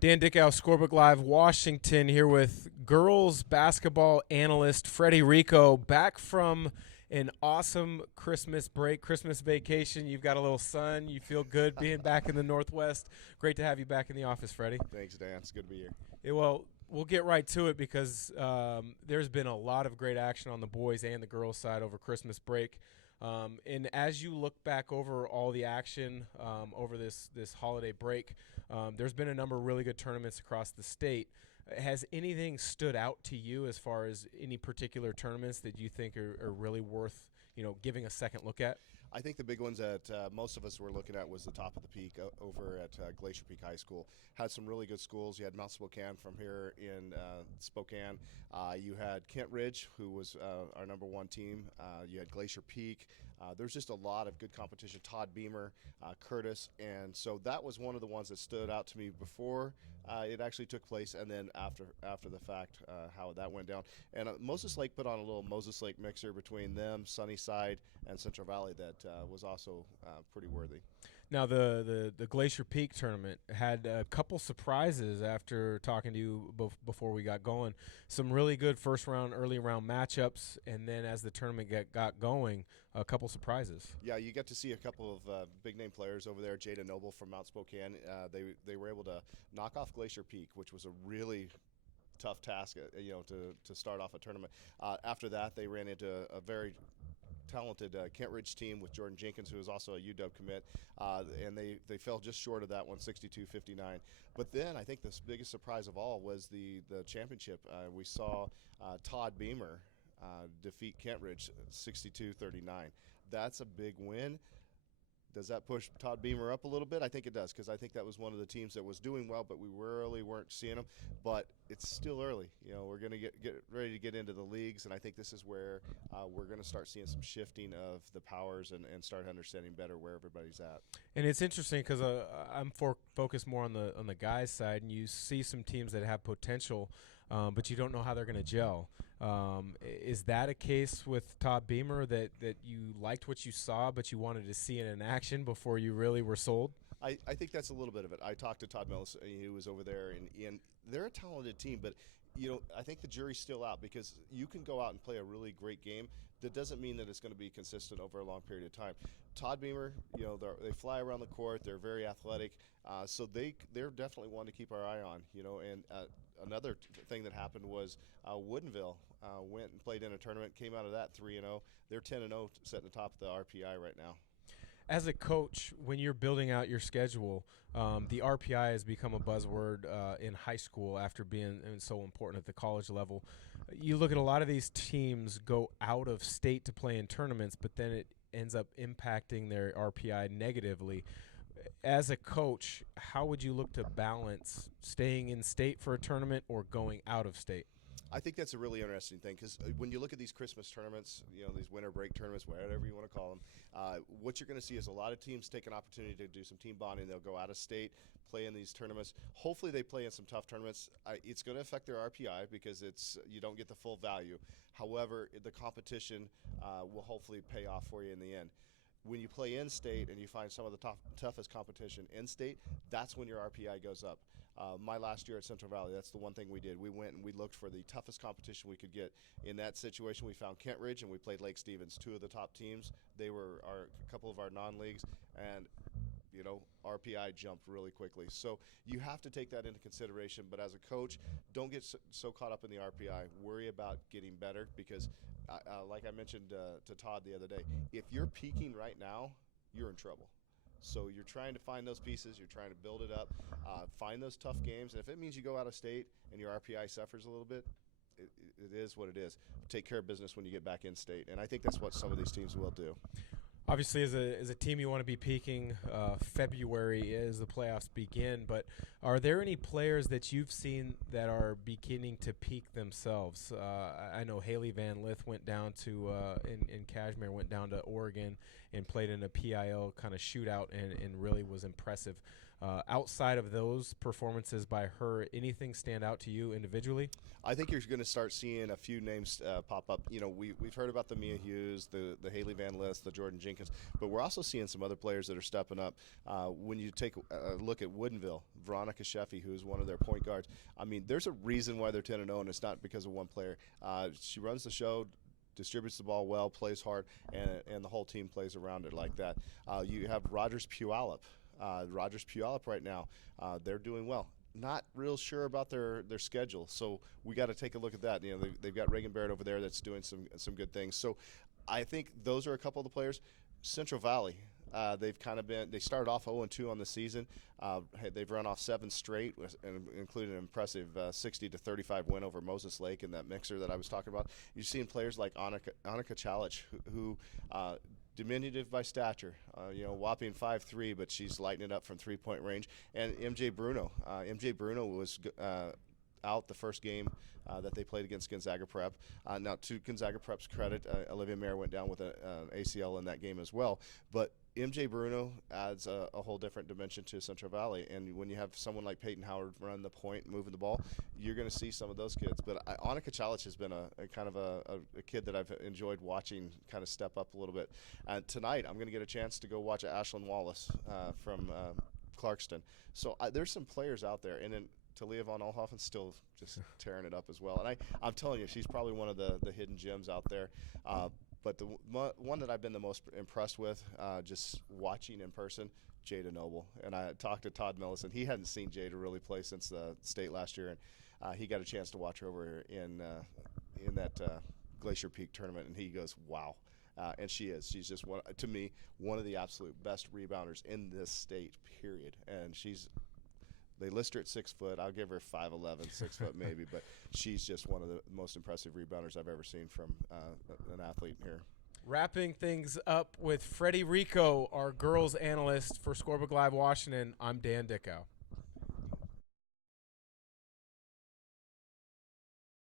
Dan Dickow, Scorebook Live, Washington, here with girls basketball analyst Freddie Rehkow, back from an awesome Christmas break, Christmas vacation. You've got a little sun. You feel good being back in the Northwest. Great to have you back in the office, Freddie. Thanks, Dan. It's good to be here. Yeah, well, we'll get right to it because there's been a lot of great action on the boys and the girls side over Christmas break. And as you look back over all the action over this holiday break, there's been a number of really good tournaments across the state. Has anything stood out to you as far as any particular tournaments that you think are really worth, giving a second look at? I think the big ones that most of us were looking at was the top of the peak over at Glacier Peak High School. Had some really good schools. You had Mount Spokane from here in Spokane. You had Kent Ridge, who was our number one team. You had Glacier Peak. There's just a lot of good competition. Todd Beamer, Curtis, and so that was one of the ones that stood out to me before it actually took place, and then after the fact, how that went down. And Moses Lake put on a little Moses Lake mixer between them, Sunnyside, and Central Valley that was also pretty worthy. Now, the Glacier Peak tournament had a couple surprises after talking to you before we got going. Some really good first round, early round matchups, and then as the tournament got going, a couple surprises. Yeah, you get to see a couple of big name players over there. Jada Noble from Mount Spokane. They were able to knock off Glacier Peak, which was a really tough task, to start off a tournament. After that, they ran into a very talented Kent Ridge team with Jordan Jenkins, who is also a UW commit, and they fell just short of that one, 62-59. But then I think the biggest surprise of all was the championship. We saw Todd Beamer defeat Kent Ridge 62-39. That's a big win. Does that push Todd Beamer up a little bit? I think it does, because I think that was one of the teams that was doing well, but we weren't seeing them. But it's still early. We're going to get ready to get into the leagues, and I think this is where we're going to start seeing some shifting of the powers and start understanding better where everybody's at. And it's interesting because I'm focused more on the guys' side, and you see some teams that have potential, but you don't know how they're going to gel. Is that a case with Todd Beamer that you liked what you saw, but you wanted to see it in action before you really were sold? I think that's a little bit of it. I talked to Todd Millis, who was over there, and they're a talented team, but I think the jury's still out, because you can go out and play a really great game. That doesn't mean that it's going to be consistent over a long period of time. Todd Beamer, they fly around the court. They're very athletic, so they're definitely one to keep our eye on. And another thing that happened was Woodinville went and played in a tournament, came out of that 3-0. They're 10-0, sitting at the top of the RPI right now. As a coach, when you're building out your schedule, the RPI has become a buzzword in high school after being so important at the college level. You look at a lot of these teams go out of state to play in tournaments, but then it ends up impacting their RPI negatively. As a coach, how would you look to balance staying in state for a tournament or going out of state? I think that's a really interesting thing, because when you look at these Christmas tournaments, these winter break tournaments, whatever you want to call them, what you're going to see is a lot of teams take an opportunity to do some team bonding. They'll go out of state, play in these tournaments. Hopefully they play in some tough tournaments. It's going to affect their RPI because you don't get the full value. However, the competition will hopefully pay off for you in the end. When you play in-state and you find some of the toughest competition in-state, that's when your RPI goes up. My last year at Central Valley, that's the one thing we did. We went and we looked for the toughest competition we could get. In that situation, we found Kent Ridge and we played Lake Stevens, two of the top teams. They were a couple of our non-leagues, and RPI jumped really quickly. So you have to take that into consideration. But as a coach, don't get so caught up in the RPI. Worry about getting better, because like I mentioned to Todd the other day, if you're peaking right now, you're in trouble. So you're trying to find those pieces. You're trying to build it up, find those tough games. And if it means you go out of state and your RPI suffers a little bit, it is what it is. Take care of business when you get back in state. And I think that's what some of these teams will do. Obviously, as a team, you want to be peaking. February as the playoffs begin. But are there any players that you've seen that are beginning to peak themselves? I know Haley Van Lith went down to in Kashmir, went down to Oregon and played in a PIL kind of shootout and really was impressive. Outside of those performances by her, anything stand out to you individually? I think you're going to start seeing a few names pop up. You know, we've heard about the Mia Hughes, the Haley Van Lith, the Jordan Jenkins, but we're also seeing some other players that are stepping up. When you take a look at Woodinville, Veronica Sheffy, who's one of their point guards, I mean, there's a reason why they're 10-0, and it's not because of one player. She runs the show, distributes the ball well, plays hard, and the whole team plays around it like that. You have Rogers Puyallup. Rogers Puyallup right now, they're doing well. Not real sure about their schedule, so we got to take a look at that. You know, they've got Reagan Barrett over there that's doing some good things. So I think those are a couple of the players. Central Valley, they started off 0-2 on the season. They've run off 7 straight, including an impressive 60-35 win over Moses Lake in that mixer that I was talking about. You've seen players like Annika Chalich, who diminutive by stature, whopping 5'3", but she's lighting it up from three-point range. And MJ Bruno. MJ Bruno was out the first game that they played against Gonzaga Prep. Now, to Gonzaga Prep's credit, Olivia Mayer went down with an ACL in that game as well. But MJ Bruno adds a whole different dimension to Central Valley. And when you have someone like Peyton Howard run the point, moving the ball, you're going to see some of those kids. But Annika Chalich has been a kind of a kid that I've enjoyed watching kind of step up a little bit. Tonight, I'm going to get a chance to go watch Ashlyn Wallace from Clarkston. So there's some players out there. And then Talia von Olhoffen's still just tearing it up as well. And I'm telling you, she's probably one of the hidden gems out there. But the one that I've been the most impressed with, just watching in person, Jada Noble. And I talked to Todd Millison. He hadn't seen Jada really play since the state last year, and he got a chance to watch her over in that Glacier Peak tournament, and he goes, wow. And she's just, to me, one of the absolute best rebounders in this state, period. And they list her at 6 foot. I'll give her 5'11", 6 foot maybe, but she's just one of the most impressive rebounders I've ever seen from an athlete here. Wrapping things up with Freddie Rehkow, our girls analyst for Scorebook Live Washington, I'm Dan Dickow.